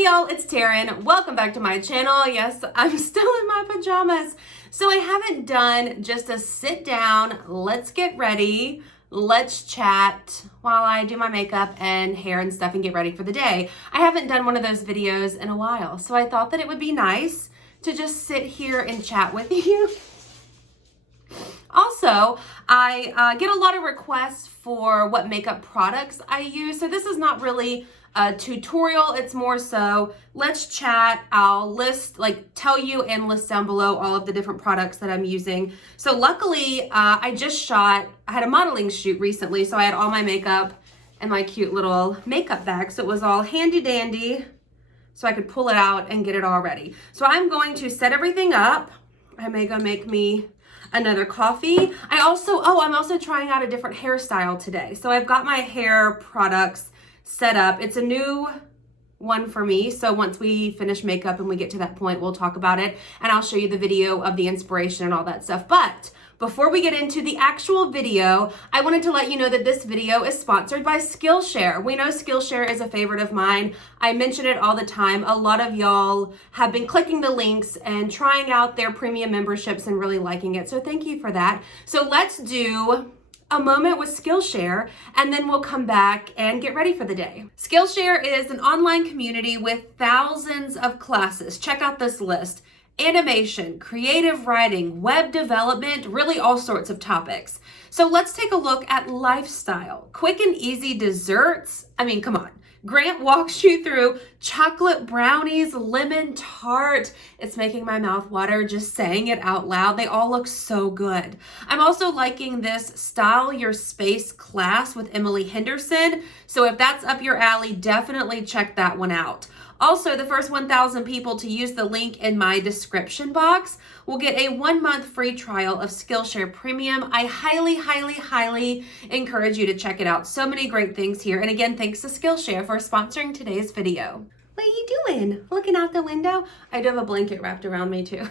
Hey y'all, it's Taren. Welcome back to my channel. Yes, I'm still in my pajamas. So I haven't done just a sit down, let's get ready, let's chat while I do my makeup and hair and stuff and get ready for the day. I haven't done one of those videos in a while. So I thought that it would be nice to just sit here and chat with you. Also, I get a lot of requests for what makeup products I use. So this is not really a tutorial. It's more so let's chat. I'll tell you and list down below all of the different products that I'm using. So luckily, I had a modeling shoot recently. So I had all my makeup and my cute little makeup bag. So it was all handy dandy. So I could pull it out and get it all ready. So I'm going to set everything up. I may go make me another coffee. I'm also trying out a different hairstyle today. So I've got my hair products set up. It's a new one for me. So once we finish makeup and we get to that point, we'll talk about it and I'll show you the video of the inspiration and all that stuff. But before we get into the actual video, I wanted to let you know that this video is sponsored by Skillshare. We know Skillshare is a favorite of mine. I mention it all the time. A lot of y'all have been clicking the links and trying out their premium memberships and really liking it. So thank you for that. So let's do a moment with Skillshare, and then we'll come back and get ready for the day. Skillshare is an online community with thousands of classes. Check out this list. Animation, creative writing, web development, really all sorts of topics. So let's take a look at lifestyle. Quick and easy desserts. I mean, come on. Grant walks you through chocolate brownies, lemon tart. It's making my mouth water just saying it out loud. They all look so good. I'm also liking this Style Your Space class with Emily Henderson. So if that's up your alley, definitely check that one out. Also, the first 1,000 people to use the link in my description box will get a 1-month free trial of Skillshare Premium. I highly, highly, highly encourage you to check it out. So many great things here. And again, thanks to Skillshare for sponsoring today's video. What are you doing? Looking out the window? I do have a blanket wrapped around me too.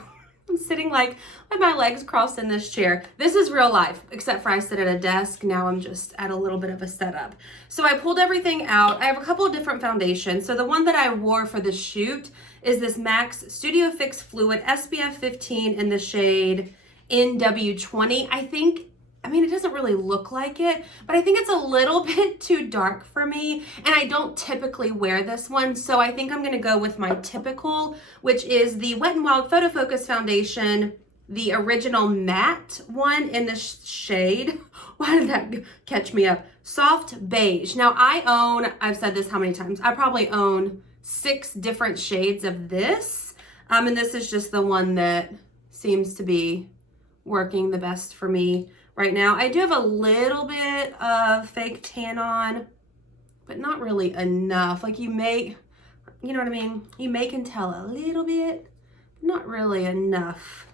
I'm sitting with my legs crossed in this chair. This is real life, except for I sit at a desk. Now I'm just at a little bit of a setup. So I pulled everything out. I have a couple of different foundations. So the one that I wore for the shoot is this MAC Studio Fix Fluid SPF 15 in the shade NW20. It doesn't really look like it, but I think it's a little bit too dark for me, and I don't typically wear this one, so I think I'm going to go with my typical, which is the Wet n Wild Photo Focus Foundation, the original matte one in the shade. Why did that catch me up? Soft beige. Now, I've said this how many times? I probably own 6 different shades of this, and this is just the one that seems to be working the best for me right now. I do have a little bit of fake tan on, but not really enough. You know what I mean? You can tell a little bit, not really enough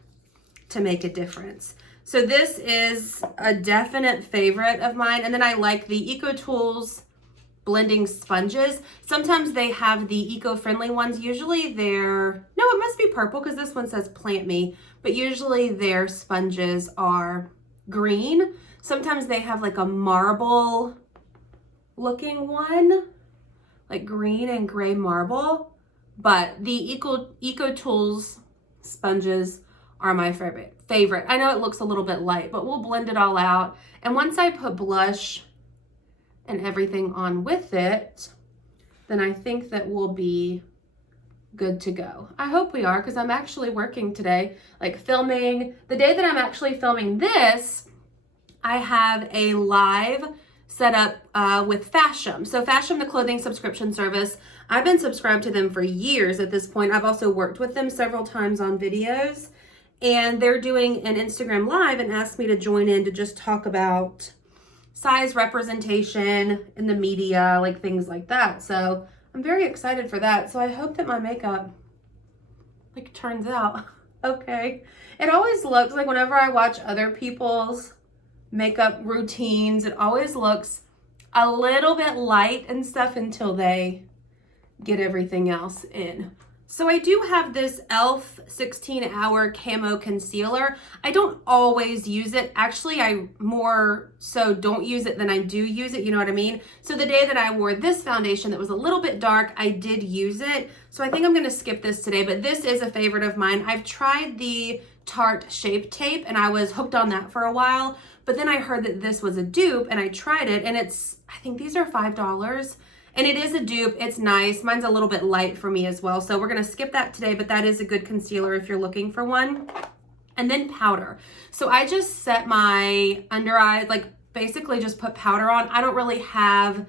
to make a difference. So this is a definite favorite of mine. And then I like the EcoTools blending sponges. Sometimes they have the eco-friendly ones. Usually it must be purple because this one says Plant Me, but usually their sponges are green. Sometimes they have a marble looking one, like green and gray marble, but the EcoTools sponges are my favorite. I know it looks a little bit light, but we'll blend it all out. And once I put blush and everything on with it, then I think that we'll be good to go. I hope we are, because I'm actually working today, filming. The day that I'm actually filming this, I have a live set up with Fashion. So Fashion, the clothing subscription service, I've been subscribed to them for years at this point. I've also worked with them several times on videos, and they're doing an Instagram live and asked me to join in to just talk about size representation in the media, things like that. So I'm very excited for that. So I hope that my makeup turns out okay. It always looks whenever I watch other people's makeup routines, it always looks a little bit light and stuff until they get everything else in. So I do have this e.l.f. 16-hour camo concealer. I don't always use it. Actually, I more so don't use it than I do use it, you know what I mean? So the day that I wore this foundation that was a little bit dark, I did use it. So I think I'm gonna skip this today, but this is a favorite of mine. I've tried the Tarte Shape Tape and I was hooked on that for a while, but then I heard that this was a dupe and I tried it and I think these are $5. And it is a dupe, it's nice. Mine's a little bit light for me as well. So we're gonna skip that today, but that is a good concealer if you're looking for one. And then powder. So I just set my under eyes, like basically just put powder on. I don't really have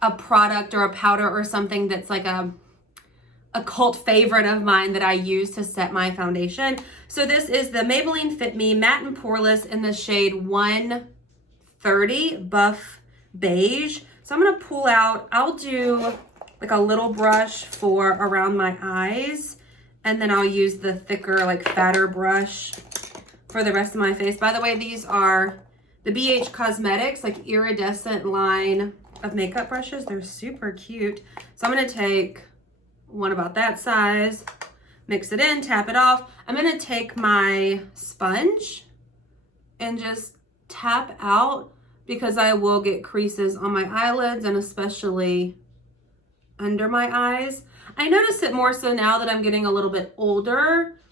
a product or a powder or something that's like a cult favorite of mine that I use to set my foundation. So this is the Maybelline Fit Me Matte and Poreless in the shade 130 Buff Beige. So I'm gonna pull out, I'll do like a little brush for around my eyes, and then I'll use the thicker, like fatter brush for the rest of my face. By the way, these are the BH Cosmetics, like iridescent line of makeup brushes. They're super cute. So I'm gonna take one about that size, mix it in, tap it off. I'm gonna take my sponge and just tap out, because I will get creases on my eyelids and especially under my eyes. I notice it more so now that I'm getting a little bit older.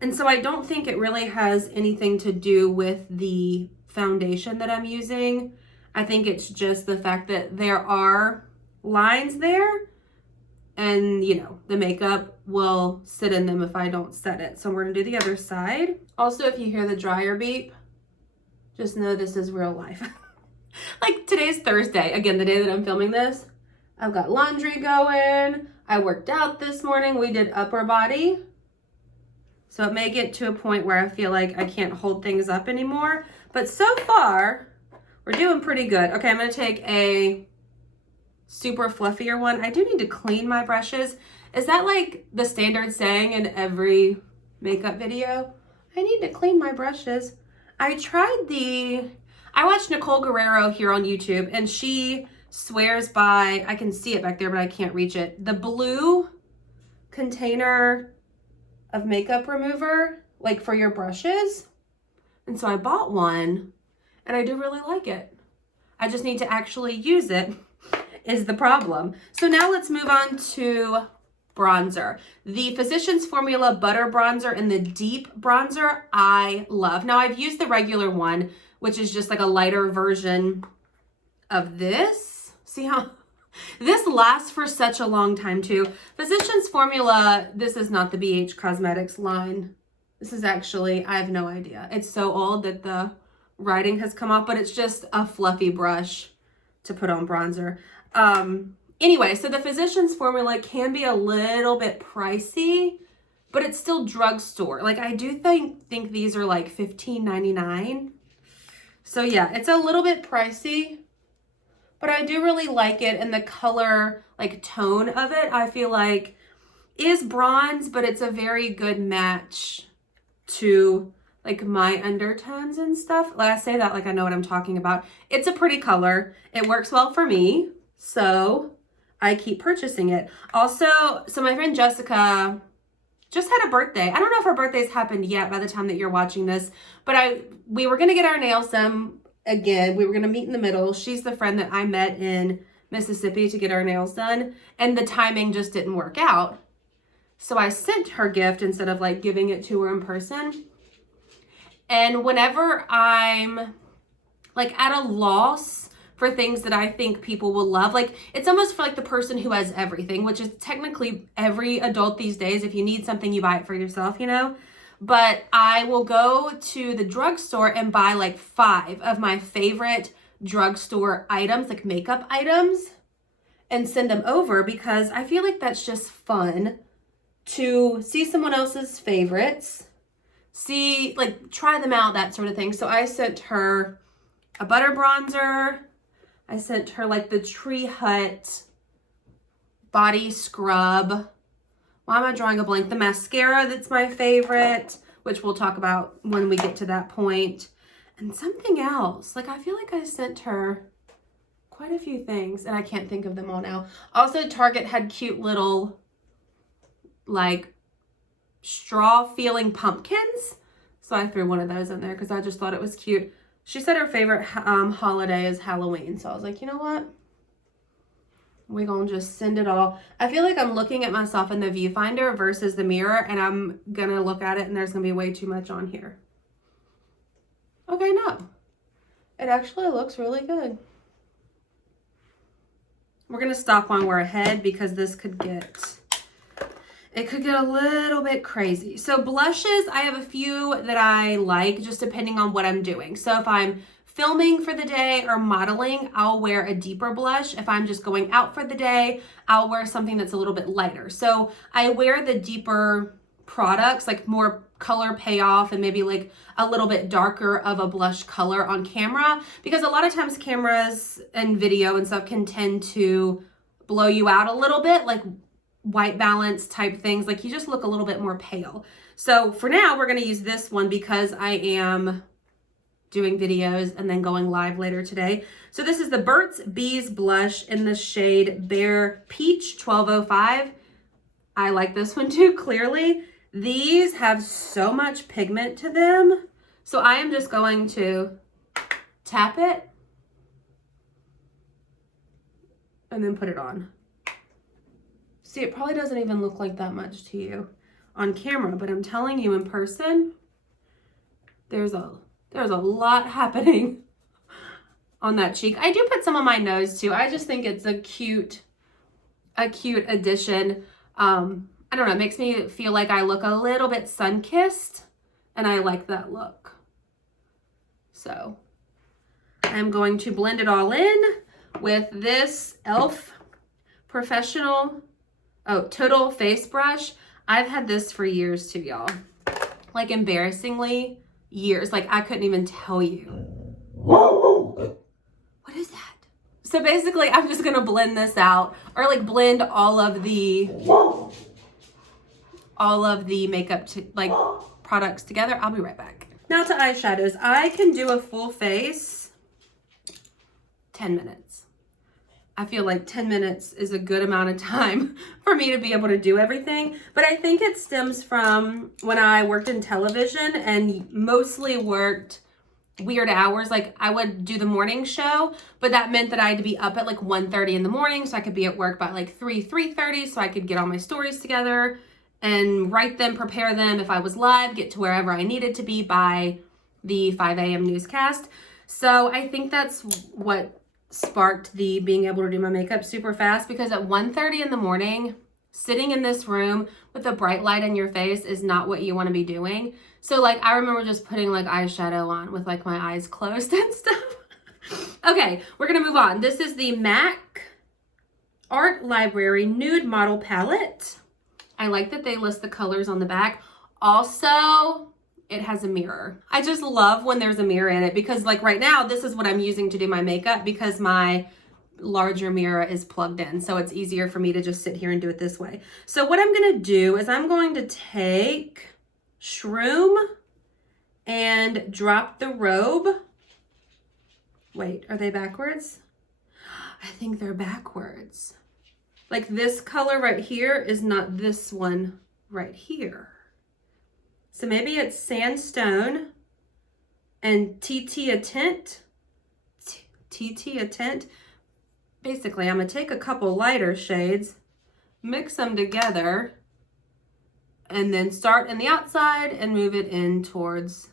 And so I don't think it really has anything to do with the foundation that I'm using. I think it's just the fact that there are lines there and, you know, the makeup will sit in them if I don't set it. So we're gonna do the other side. Also, if you hear the dryer beep, just know this is real life. Like today's Thursday, again, the day that I'm filming this. I've got laundry going. I worked out this morning. We did upper body. So it may get to a point where I feel like I can't hold things up anymore. But so far, we're doing pretty good. Okay, I'm gonna take a super fluffier one. I do need to clean my brushes. Is that like the standard saying in every makeup video? I need to clean my brushes. I watched Nicole Guerrero here on YouTube, and she swears by, I can see it back there, but I can't reach it, the blue container of makeup remover, like for your brushes. And so I bought one, and I do really like it. I just need to actually use it is the problem. So now let's move on to bronzer. The Physicians Formula Butter Bronzer in the Deep Bronzer, I love. Now I've used the regular one, which is just like a lighter version of this. See how this lasts for such a long time too. Physicians Formula, this is not the BH Cosmetics line. This is actually, I have no idea. It's so old that the writing has come off, but it's just a fluffy brush to put on bronzer. Anyway, so the Physicians Formula can be a little bit pricey, but it's still drugstore. Like I do think these are like $15.99. So yeah, it's a little bit pricey, but I do really like it, and the color, like tone of it, I feel like is bronze, but it's a very good match to like my undertones and stuff. Like I say that like I know what I'm talking about. It's a pretty color. It works well for me, so I keep purchasing it. Also, so my friend Jessica just had a birthday. I don't know if her birthday's happened yet by the time that you're watching this, but we were gonna get our nails done again. We were gonna meet in the middle. She's the friend that I met in Mississippi to get our nails done, and the timing just didn't work out. So I sent her gift instead of like giving it to her in person. And whenever I'm like at a loss for things that I think people will love, like it's almost for like the person who has everything, which is technically every adult these days. If you need something, you buy it for yourself, you know? But I will go to the drugstore and buy like 5 of my favorite drugstore items, like makeup items, and send them over, because I feel like that's just fun to see someone else's favorites, see, like try them out, that sort of thing. So I sent her a butter bronzer. I sent her like the Tree Hut body scrub. Why am I drawing a blank? The mascara that's my favorite, which we'll talk about when we get to that point. And something else. Like I feel like I sent her quite a few things and I can't think of them all now. Also, Target had cute little like straw feeling pumpkins. So I threw one of those in there because I just thought it was cute. She said her favorite holiday is Halloween. So I was like, you know what? We're going to just send it all. I feel like I'm looking at myself in the viewfinder versus the mirror, and I'm going to look at it and there's going to be way too much on here. Okay, no. It actually looks really good. We're going to stop when we're ahead because this could get... It could get a little bit crazy. So blushes, I have a few that I like just depending on what I'm doing. So if I'm filming for the day or modeling, I'll wear a deeper blush. If I'm just going out for the day, I'll wear something that's a little bit lighter. So I wear the deeper products, like more color payoff and maybe like a little bit darker of a blush color on camera, because a lot of times cameras and video and stuff can tend to blow you out a little bit, like white balance type things, like you just look a little bit more pale. So for now, we're going to use this one because I am doing videos and then going live later today. So this is the Burt's Bees blush in the shade Bare Peach 1205. I like this one too, clearly. These have so much pigment to them. So I am just going to tap it and then put it on. See, it probably doesn't even look like that much to you on camera, but I'm telling you in person, there's a lot happening on that cheek. I do put some on my nose too. I just think it's a cute addition. I don't know, it makes me feel like I look a little bit sun-kissed, and I like that look. So I'm going to blend it all in with this e.l.f. Professional Total Face Brush. I've had this for years too, y'all. Like embarrassingly years. Like I couldn't even tell you. What is that? So basically I'm just gonna blend this out, or like blend all of the makeup like products together. I'll be right back. Now to eyeshadows. I can do a full face 10 minutes. I feel like 10 minutes is a good amount of time for me to be able to do everything. But I think it stems from when I worked in television and mostly worked weird hours. Like I would do the morning show, but that meant that I had to be up at like 1:30 in the morning so I could be at work by like 3:30 so I could get all my stories together and write them, prepare them if I was live, get to wherever I needed to be by the 5 a.m. newscast. So I think that's what sparked the being able to do my makeup super fast, because at 1:30 in the morning, sitting in this room with a bright light in your face is not what you want to be doing. So like I remember just putting like eyeshadow on with like my eyes closed and stuff. Okay, we're gonna move on. This is the MAC Art Library Nude Model Palette. I like that they list the colors on the back. Also, it has a mirror. I just love when there's a mirror in it, because like right now, this is what I'm using to do my makeup because my larger mirror is plugged in. So it's easier for me to just sit here and do it this way. So what I'm gonna do is I'm going to take Shroom and drop the robe. Wait, are they backwards? I think they're backwards. Like this color right here is not this one right here. So maybe it's Sandstone and TT a Tint. TT a Tint. Basically, I'm going to take a couple lighter shades, mix them together, and then start in the outside and move it in towards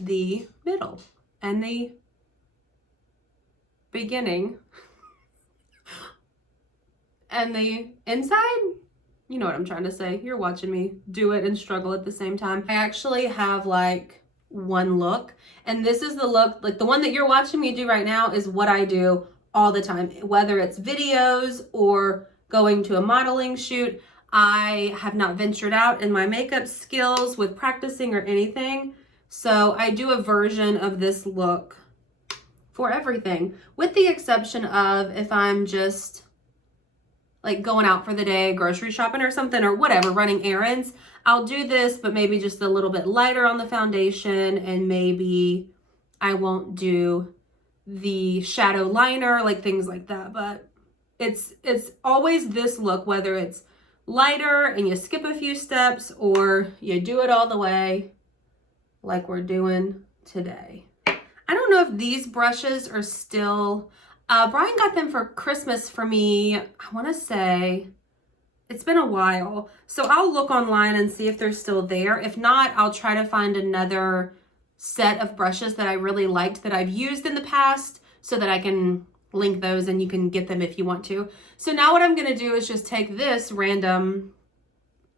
the middle and the beginning and the inside. You know what I'm trying to say. You're watching me do it and struggle at the same time. I actually have like one look, and this is the look, like the one that you're watching me do right now is what I do all the time, whether it's videos or going to a modeling shoot. I have not ventured out in my makeup skills with practicing or anything. So I do a version of this look for everything, with the exception of if I'm just like going out for the day, grocery shopping or something, or whatever, running errands. I'll do this, but maybe just a little bit lighter on the foundation, and maybe I won't do the shadow liner, like things like that. But it's always this look, whether it's lighter and you skip a few steps, or you do it all the way like we're doing today. I don't know if these brushes are still, Brian got them for Christmas for me. I want to say it's been a while. So I'll look online and see if they're still there. If not, I'll try to find another set of brushes that I really liked that I've used in the past so that I can link those and you can get them if you want to. So now what I'm going to do is just take this random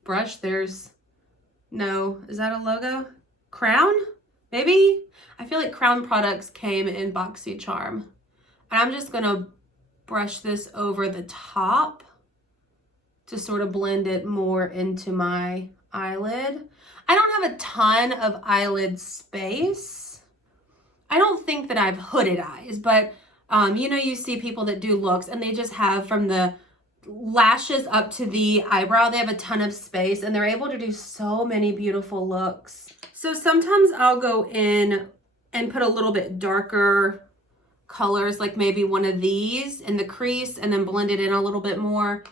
brush. There's no, is that a logo? Crown? Maybe? I feel like Crown products came in BoxyCharm. And I'm just going to brush this over the top to sort of blend it more into my eyelid. I don't have a ton of eyelid space. I don't think that I have hooded eyes, but you know, you see people that do looks and they just have from the lashes up to the eyebrow, they have a ton of space and they're able to do so many beautiful looks. So sometimes I'll go in and put a little bit darker colors, like maybe one of these in the crease, and then blend it in a little bit more.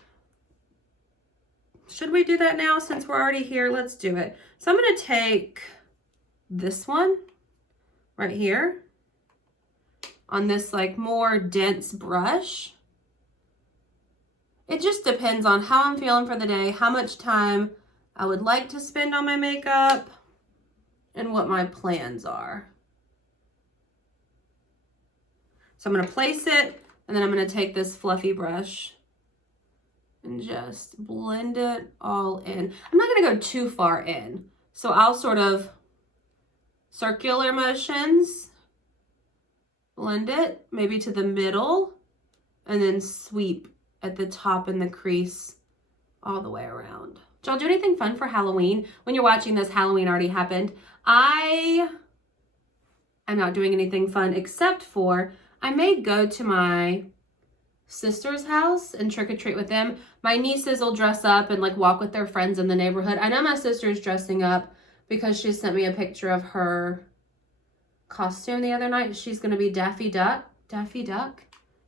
Should we do that now since we're already here? Let's do it. So I'm going to take this one right here on this like more dense brush. It just depends on how I'm feeling for the day, how much time I would like to spend on my makeup, and what my plans are. So I'm going to place it, and then I'm going to take this fluffy brush and just blend it all in. I'm not going to go too far in. So I'll sort of circular motions, blend it maybe to the middle, and then sweep at the top in the crease all the way around. Did y'all do anything fun for Halloween? When you're watching this, Halloween already happened. I'm not doing anything fun except for I may go to my sister's house and trick-or-treat with them. My nieces will dress up and like walk with their friends in the neighborhood. I know my sister's dressing up because she sent me a picture of her costume the other night. She's gonna be Daffy Duck. Daffy Duck?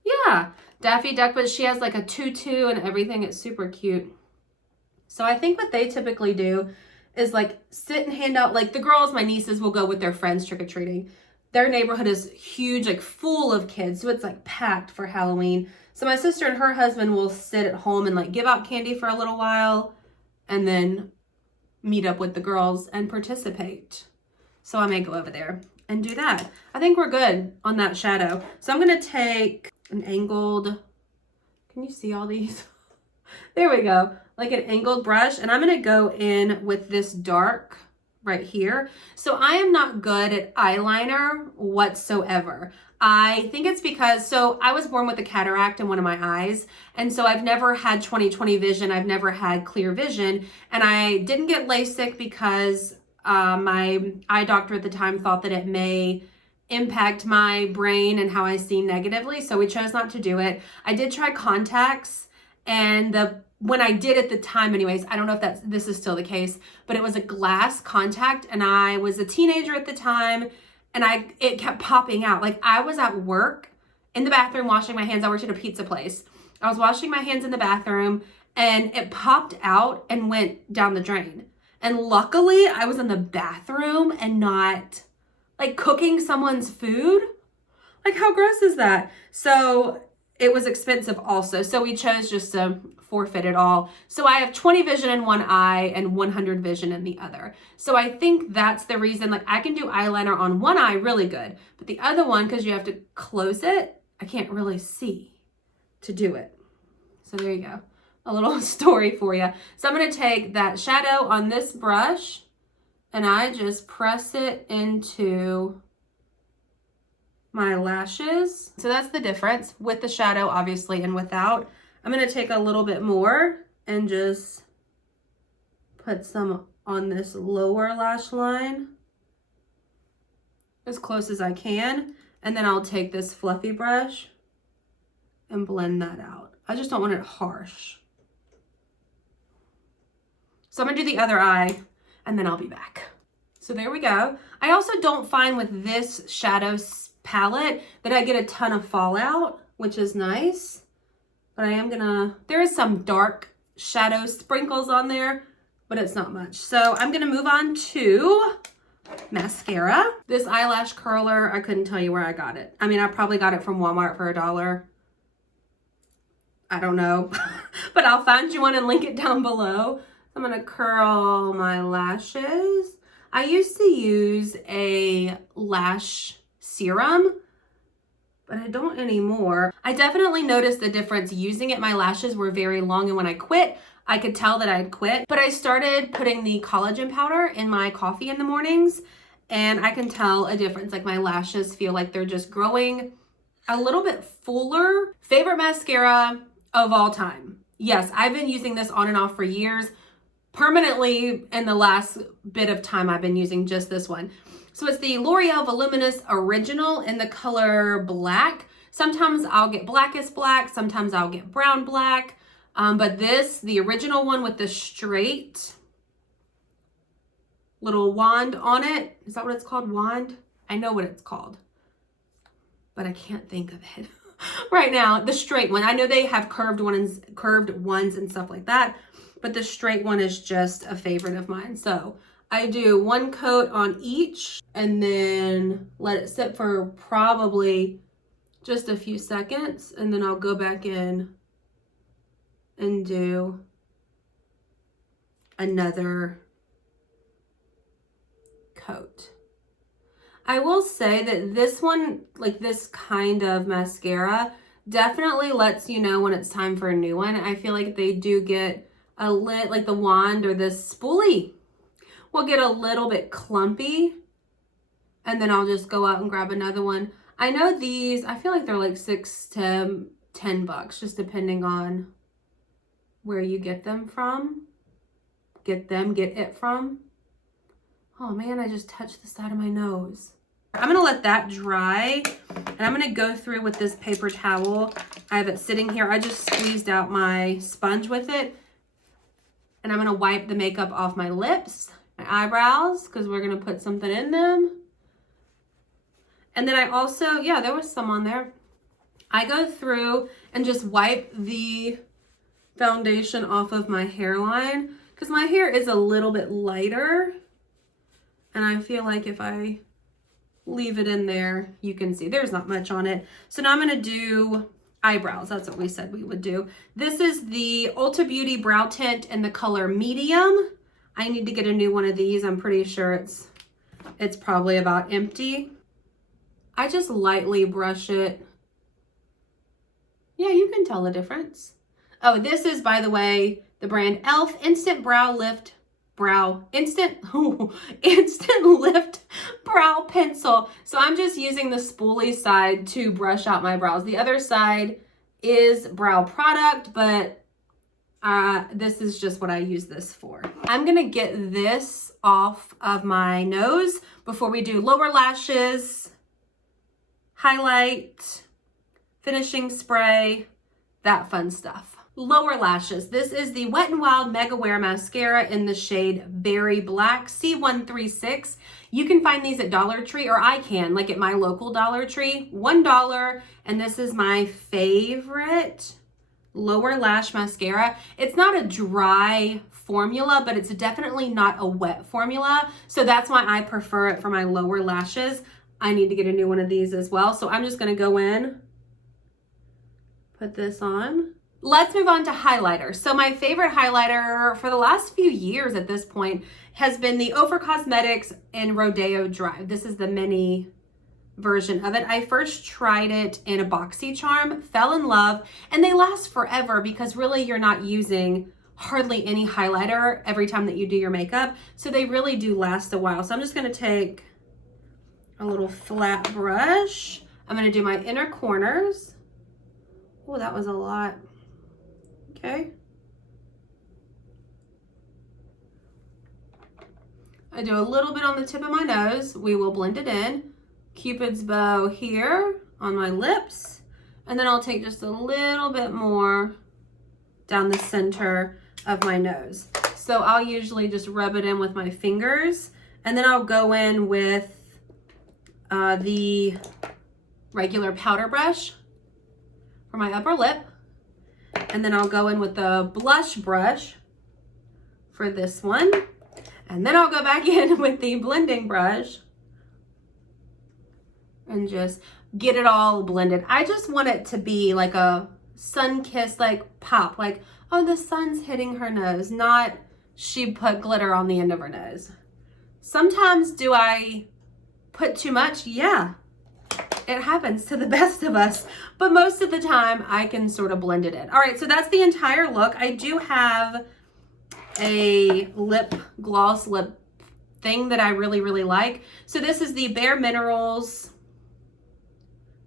Yeah, Daffy Duck, but she has like a tutu and everything. It's super cute. So I think what they typically do is like sit and hand out, like the girls, my nieces, will go with their friends trick-or-treating. Their neighborhood is huge, like full of kids, so it's like packed for Halloween. So my sister and her husband will sit at home and like give out candy for a little while and then meet up with the girls and participate. So I may go over there and do that. I think we're good on that shadow. So I'm gonna take an angled, can you see all these? There we go, like an angled brush, and I'm gonna go in with this dark right here. So I am not good at eyeliner whatsoever. I think it's because, so I was born with a cataract in one of my eyes, and so I've never had 20/20 vision. I've never had clear vision, and I didn't get LASIK because my eye doctor at the time thought that it may impact my brain and how I see negatively, so we chose not to do it. I did try contacts, and when I did at the time anyways, I don't know if this is still the case, but it was a glass contact, and I was a teenager at the time, and it kept popping out. Like I was at work in the bathroom washing my hands. I worked at a pizza place. I was washing my hands in the bathroom, and it popped out and went down the drain. And luckily I was in the bathroom and not like cooking someone's food. Like how gross is that? So it was expensive also. So we chose just to forfeit it all. So I have 20 vision in one eye and 100 vision in the other. So I think that's the reason, like I can do eyeliner on one eye really good, but the other one, because you have to close it, I can't really see to do it. So there you go. A little story for you. So I'm going to take that shadow on this brush and I just press it into my lashes. So that's the difference with the shadow, obviously, and without. I'm going to take a little bit more and just put some on this lower lash line as close as I can. And then I'll take this fluffy brush and blend that out. I just don't want it harsh. So I'm going to do the other eye and then I'll be back. So there we go. I also don't find with this shadow palette that I get a ton of fallout, which is nice. But I am gonna, there is some dark shadow sprinkles on there, but it's not much. So I'm gonna move on to mascara. This eyelash curler, I couldn't tell you where I got it. I mean, I probably got it from Walmart for $1. I don't know, but I'll find you one and link it down below. I'm gonna curl my lashes. I used to use a lash serum, but I don't anymore. I definitely noticed the difference using it. My lashes were very long, and when I quit, I could tell that I had quit. But I started putting the collagen powder in my coffee in the mornings, and I can tell a difference. Like, my lashes feel like they're just growing a little bit fuller. Favorite mascara of all time. Yes, I've been using this on and off for years. Permanently, in the last bit of time, I've been using just this one. So it's the L'Oreal Voluminous Original in the color black. Sometimes I'll get blackest black, sometimes I'll get brown black. But this, the original one with the straight little wand on it. Is that what it's called? Wand? I know what it's called, but I can't think of it right now. The straight one. I know they have curved ones and stuff like that, but the straight one is just a favorite of mine. So I do one coat on each and then let it sit for probably just a few seconds, and then I'll go back in and do another coat. I will say that this one, like this kind of mascara, definitely lets you know when it's time for a new one. I feel like they do get a lit, like the wand or this spoolie will get a little bit clumpy, and then I'll just go out and grab another one. I know these, I feel like they're like $6 to $10, just depending on where you get them from. Get it from. Oh man, I just touched the side of my nose. I'm gonna let that dry, and I'm gonna go through with this paper towel. I have it sitting here. I just squeezed out my sponge with it, and I'm gonna wipe the makeup off my lips, my eyebrows, because we're gonna put something in them. And then I also, yeah, there was some on there. I go through and just wipe the foundation off of my hairline, because my hair is a little bit lighter, and I feel like if I leave it in there, you can see there's not much on it. So now I'm gonna do eyebrows. That's what we said we would do. This is the Ulta Beauty Brow Tint in the color medium. I need to get a new one of these. I'm pretty sure it's probably about empty. I just lightly brush it. Yeah, you can tell the difference. Oh, this is, by the way, the brand e.l.f. Instant Lift Brow Pencil. So I'm just using the spoolie side to brush out my brows. The other side is brow product, but this is just what I use this for. I'm gonna get this off of my nose before we do lower lashes, highlight, finishing spray, that fun stuff. Lower lashes. This is the Wet n Wild Mega Wear Mascara in the shade Berry Black C136. You can find these at Dollar Tree, or I can, like at my local Dollar Tree, $1. And this is my favorite lower lash mascara. It's not a dry formula, but it's definitely not a wet formula. So that's why I prefer it for my lower lashes. I need to get a new one of these as well. So I'm just gonna go in, put this on. Let's move on to highlighter. So my favorite highlighter for the last few years at this point has been the Ofra Cosmetics in Rodeo Drive. This is the mini version of it. I first tried it in a BoxyCharm, fell in love, and they last forever because really you're not using hardly any highlighter every time that you do your makeup. So they really do last a while. So I'm just gonna take a little flat brush. I'm gonna do my inner corners. Oh, that was a lot. Okay. I do a little bit on the tip of my nose. We will blend it in. Cupid's bow here on my lips. And then I'll take just a little bit more down the center of my nose. So I'll usually just rub it in with my fingers. And then I'll go in with the regular powder brush for my upper lip. And then I'll go in with the blush brush for this one. And then I'll go back in with the blending brush and just get it all blended. I just want it to be like a sun-kissed, like pop, like, oh, the sun's hitting her nose, not she put glitter on the end of her nose. Sometimes do I put too much? Yeah, it happens to the best of us, but most of the time I can sort of blend it in. All right, so that's the entire look. I do have a lip gloss lip thing that I really, really like. So this is the Bare Minerals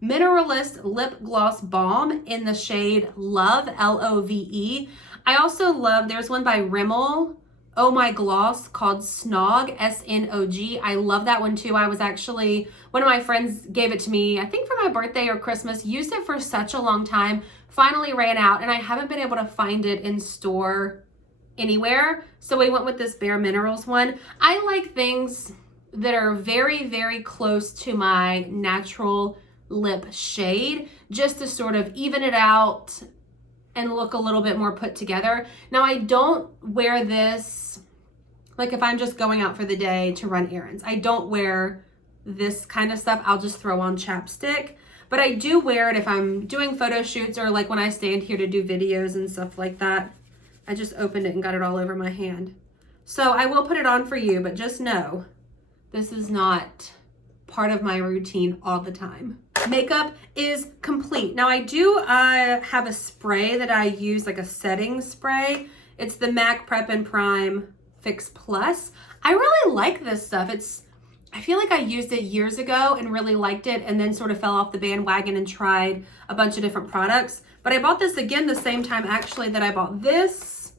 Mineralist Lip Gloss Balm in the shade Love, Love. I also love, there's one by Rimmel, Oh My Gloss, called Snog, S-N-O-G. I love that one too. I was actually, one of my friends gave it to me, I think for my birthday or Christmas, used it for such a long time, finally ran out, and I haven't been able to find it in store anywhere. So we went with this Bare Minerals one. I like things that are very, very close to my natural lip shade, just to sort of even it out and look a little bit more put together. Now, I don't wear this, like if I'm just going out for the day to run errands, I don't wear this kind of stuff. I'll just throw on chapstick, but I do wear it if I'm doing photo shoots or like when I stand here to do videos and stuff like that. I just opened it and got it all over my hand. So I will put it on for you, but just know this is not part of my routine all the time. Makeup is complete. Now I do have a spray that I use, like a setting spray. It's the MAC Prep and Prime Fix Plus. I really like this stuff. I feel like I used it years ago and really liked it, and then sort of fell off the bandwagon and tried a bunch of different products. But I bought this again the same time actually that I bought this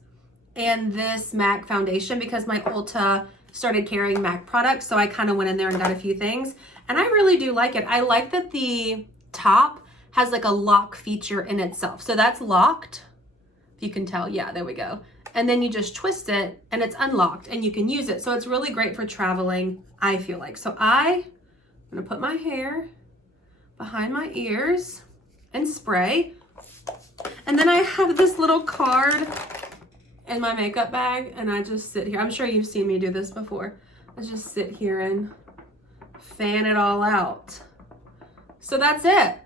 and this MAC foundation, because my Ulta started carrying MAC products. So I kind of went in there and got a few things. And I really do like it. I like that the top has like a lock feature in itself. So that's locked. If you can tell, yeah, there we go. And then you just twist it and it's unlocked and you can use it. So it's really great for traveling, I feel like. So I'm gonna put my hair behind my ears and spray. And then I have this little card in my makeup bag and I just sit here. I'm sure you've seen me do this before. I just sit here and fan it all out. So that's it.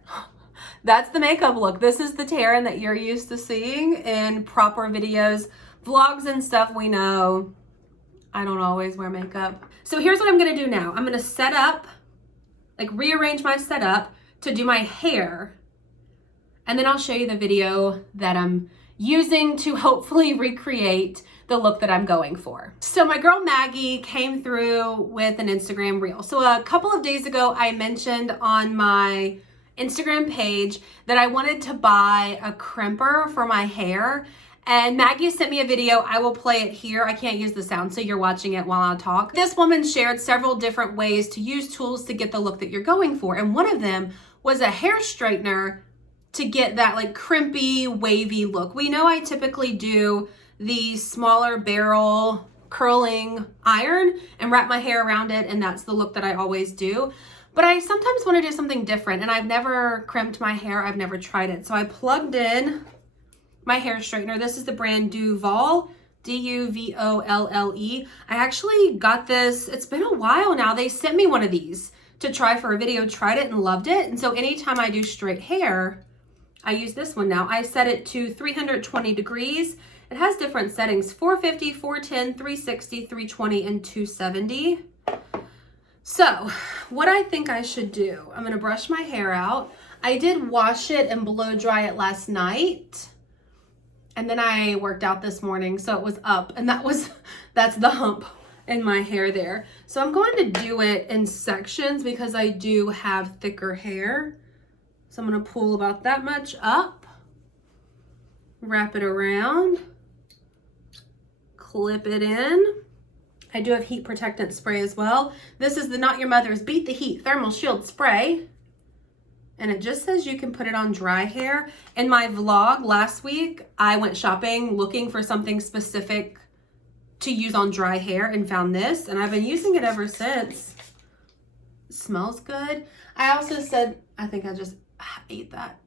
That's the makeup look. This is the Taren that you're used to seeing in proper videos, vlogs and stuff. We know I don't always wear makeup. So here's what I'm gonna do now. I'm gonna set up, like rearrange my setup to do my hair. And then I'll show you the video that I'm using to hopefully recreate the look that I'm going for. So my girl Maggie came through with an Instagram reel. So a couple of days ago, I mentioned on my Instagram page that I wanted to buy a crimper for my hair. And Maggie sent me a video. I will play it here. I can't use the sound, so you're watching it while I talk. This woman shared several different ways to use tools to get the look that you're going for. And one of them was a hair straightener to get that like crimpy, wavy look. We know I typically do the smaller barrel curling iron and wrap my hair around it, and that's the look that I always do. But I sometimes want to do something different, and I've never crimped my hair. I've never tried it. So I plugged in my hair straightener. This is the brand Duvolle, D-U-V-O-L-L-E. I actually got this, it's been a while now. They sent me one of these to try for a video, tried it and loved it. And so anytime I do straight hair, I use this one now. I set it to 320 degrees. It has different settings, 450, 410, 360, 320, and 270. So what I think I should do, I'm gonna brush my hair out. I did wash it and blow dry it last night. And then I worked out this morning, so it was up, and that's the hump in my hair there. So I'm going to do it in sections because I do have thicker hair. So I'm gonna pull about that much up, wrap it around, clip it in. I do have heat protectant spray as well. This is the Not Your Mother's Beat the Heat Thermal Shield Spray. And it just says you can put it on dry hair. In my vlog last week, I went shopping looking for something specific to use on dry hair and found this. And I've been using it ever since. It smells good. I also said, I think I just ate that.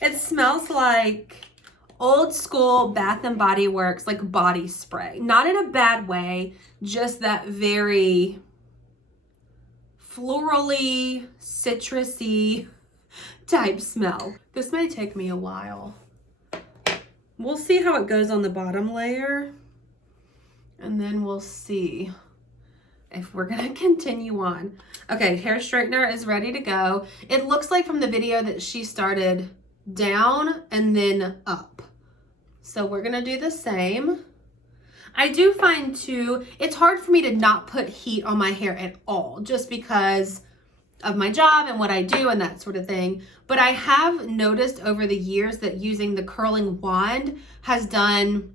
It smells like old school Bath and Body Works like body spray. Not in a bad way, just that very florally, citrusy type smell. This may take me a while. We'll see how it goes on the bottom layer, and then we'll see if we're gonna continue on. Okay, hair straightener is ready to go. It looks like from the video that she started down and then up. So we're gonna do the same. I do find too, it's hard for me to not put heat on my hair at all, just because of my job and what I do and that sort of thing. But I have noticed over the years that using the curling wand has done,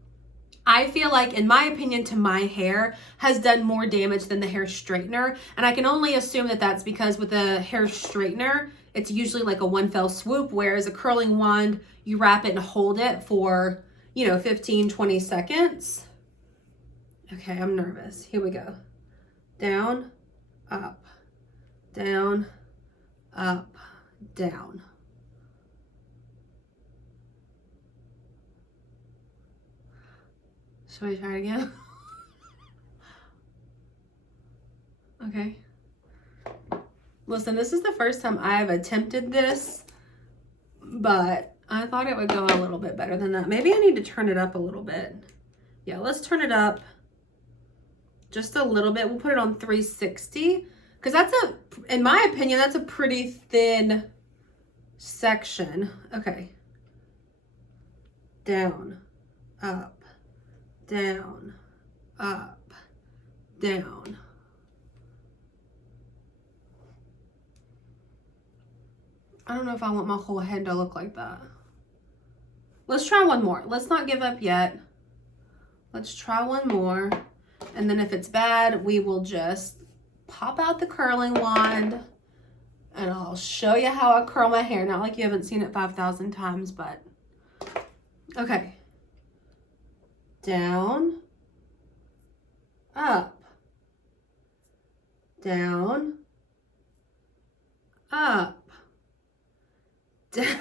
I feel like, in my opinion, to my hair, has done more damage than the hair straightener. And I can only assume that that's because with the hair straightener, it's usually like a one fell swoop, whereas a curling wand, you wrap it and hold it for, you know, 15, 20 seconds. Okay, I'm nervous. Here we go. Down, up, down, up, down. Should I try it again? Okay. Listen, this is the first time I've attempted this, but I thought it would go a little bit better than that. Maybe I need to turn it up a little bit. Yeah, let's turn it up just a little bit. We'll put it on 360, because that's in my opinion, that's a pretty thin section. Okay. Down, up, down, up, down. I don't know if I want my whole head to look like that. Let's try one more. Let's not give up yet. Let's try one more. And then if it's bad, we will just pop out the curling wand and I'll show you how I curl my hair. Not like you haven't seen it 5,000 times, but okay. Down, up, down, up, down.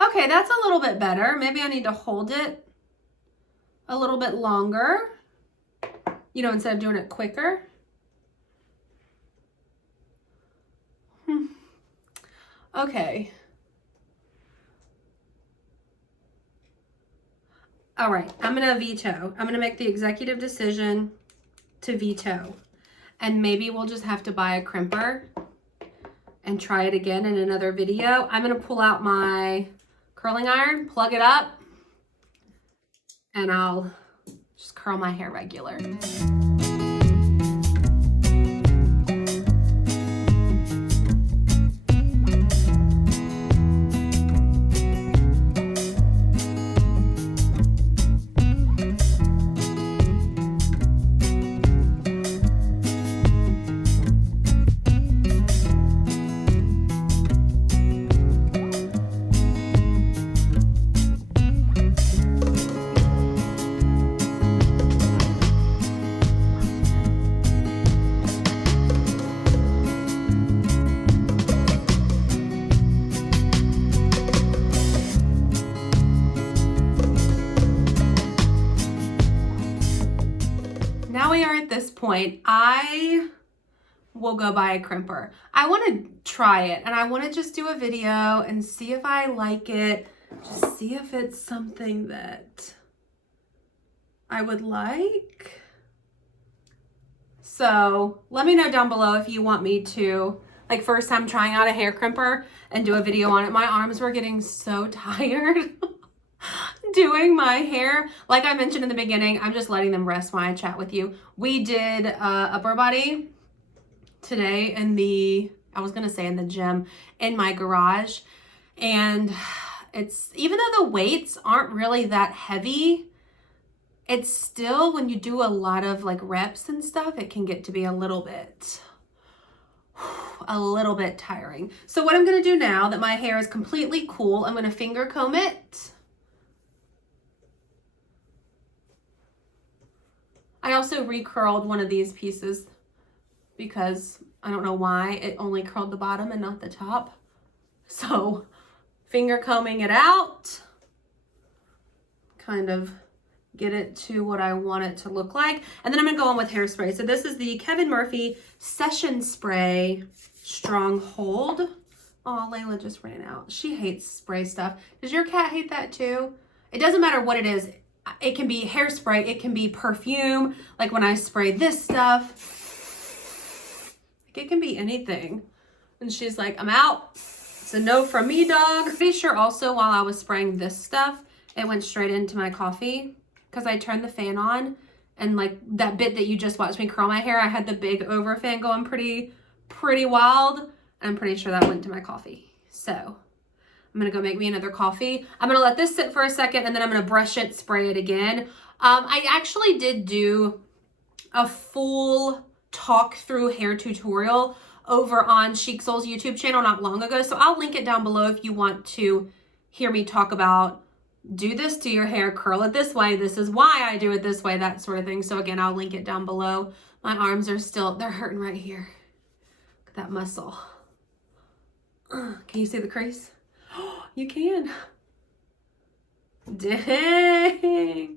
Okay, that's a little bit better. Maybe I need to hold it a little bit longer, you know, instead of doing it quicker. Okay. All right, I'm gonna veto. I'm gonna make the executive decision to veto. And maybe we'll just have to buy a crimper and try it again in another video. I'm gonna pull out my curling iron, plug it up, and I'll just curl my hair regular. Now we are at this point. I will go buy a crimper. I want to try it and I want to just do a video and see if I like it. Just see if it's something that I would like. So let me know down below if you want me to, like, first time trying out a hair crimper and do a video on it. My arms were getting so tired doing my hair. Like I mentioned in the beginning, I'm just letting them rest while I chat with you. We did upper body today in the, I was gonna say in the gym, in my garage. And it's, even though the weights aren't really that heavy, it's still, when you do a lot of like reps and stuff, it can get to be a little bit tiring. So what I'm gonna do now that my hair is completely cool, I'm gonna finger comb it. I also recurled one of these pieces because I don't know why it only curled the bottom and not the top. So finger combing it out. kind of get it to what I want it to look like. And then I'm gonna go on with hairspray. So this is the Kevin Murphy Session Spray Strong Hold. Oh, Layla just ran out. She hates spray stuff. Does your cat hate that too? It doesn't matter what it is. It can be hairspray, it can be perfume, like when I spray this stuff. It can be anything. And she's like, I'm out. It's a no from me, dog. Pretty sure also while I was spraying this stuff, it went straight into my coffee because I turned the fan on, and like that bit that you just watched me curl my hair, I had the big over fan going pretty wild. And I'm pretty sure that went to my coffee. So I'm gonna go make me another coffee. I'm gonna let this sit for a second, and then I'm gonna brush it, spray it again. I actually did do a full talk through hair tutorial over on Chic Soul's YouTube channel not long ago. So I'll link it down below if you want to hear me talk about do this to your hair, curl it this way, this is why I do it this way, that sort of thing. So again, I'll link it down below. My arms are still, they're hurting right here. Look at that muscle. Can you see the crease? You can. Dang.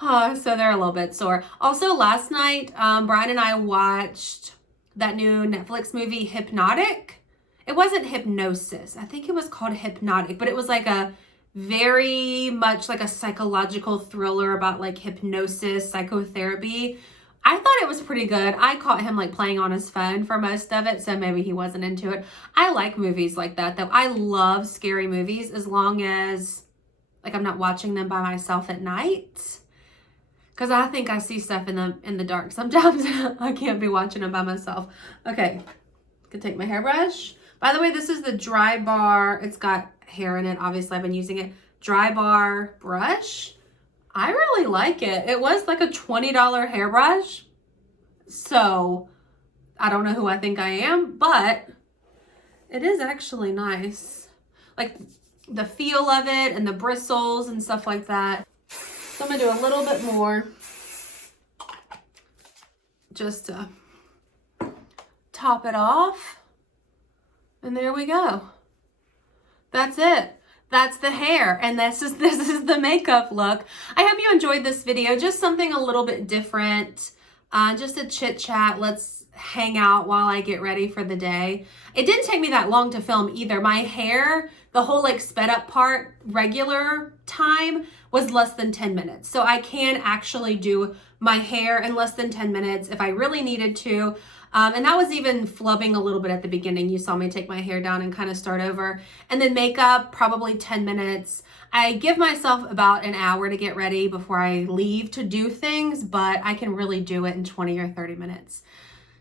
Oh, so they're a little bit sore. Also, last night, Brian and I watched that new Netflix movie, Hypnotic. It wasn't Hypnosis. I think it was called Hypnotic, but it was like a very much like a psychological thriller about like hypnosis, psychotherapy. I thought it was pretty good. I caught him like playing on his phone for most of it, so maybe he wasn't into it. I like movies like that though. I love scary movies as long as like I'm not watching them by myself at night. Because I think I see stuff in the dark sometimes. I can't be watching them by myself. Okay, can take my hairbrush. By the way, this is the Dry Bar. It's got hair in it. Obviously, I've been using it. Dry Bar brush. I really like it. It was like a $20 hairbrush. So I don't know who I think I am, but it is actually nice. Like the feel of it and the bristles and stuff like that. So I'm gonna do a little bit more just to top it off. And there we go. That's it. That's the hair, and this is the makeup look. I hope you enjoyed this video. Just something a little bit different. Just a chit chat. Let's hang out while I get ready for the day. It didn't take me that long to film either. My hair, the whole like sped up part, regular time was less than 10 minutes. So I can actually do my hair in less than 10 minutes if I really needed to. And that was even flubbing a little bit at the beginning. You saw me take my hair down and kind of start over. And then makeup, probably 10 minutes. I give myself about an hour to get ready before I leave to do things, but I can really do it in 20 or 30 minutes.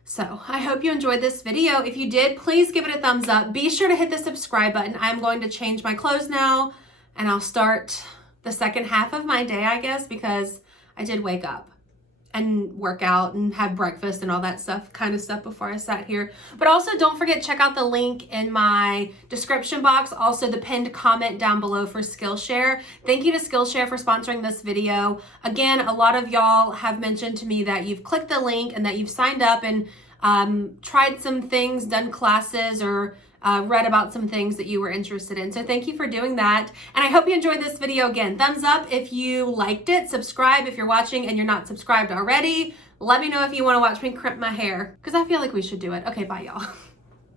So I hope you enjoyed this video. If you did, please give it a thumbs up. Be sure to hit the subscribe button. I'm going to change my clothes now, and I'll start the second half of my day, I guess, because I did wake up and work out and have breakfast and all that kind of stuff before I sat here. But also don't forget, check out the link in my description box. Also the pinned comment down below for Skillshare. Thank you to Skillshare for sponsoring this video. Again, a lot of y'all have mentioned to me that you've clicked the link and that you've signed up and tried some things, done classes, or read about some things that you were interested in. So thank you for doing that. And I hope you enjoyed this video. Again, thumbs up if you liked it. Subscribe if you're watching and you're not subscribed already. Let me know if you want to watch me crimp my hair, because I feel like we should do it. Okay, bye y'all.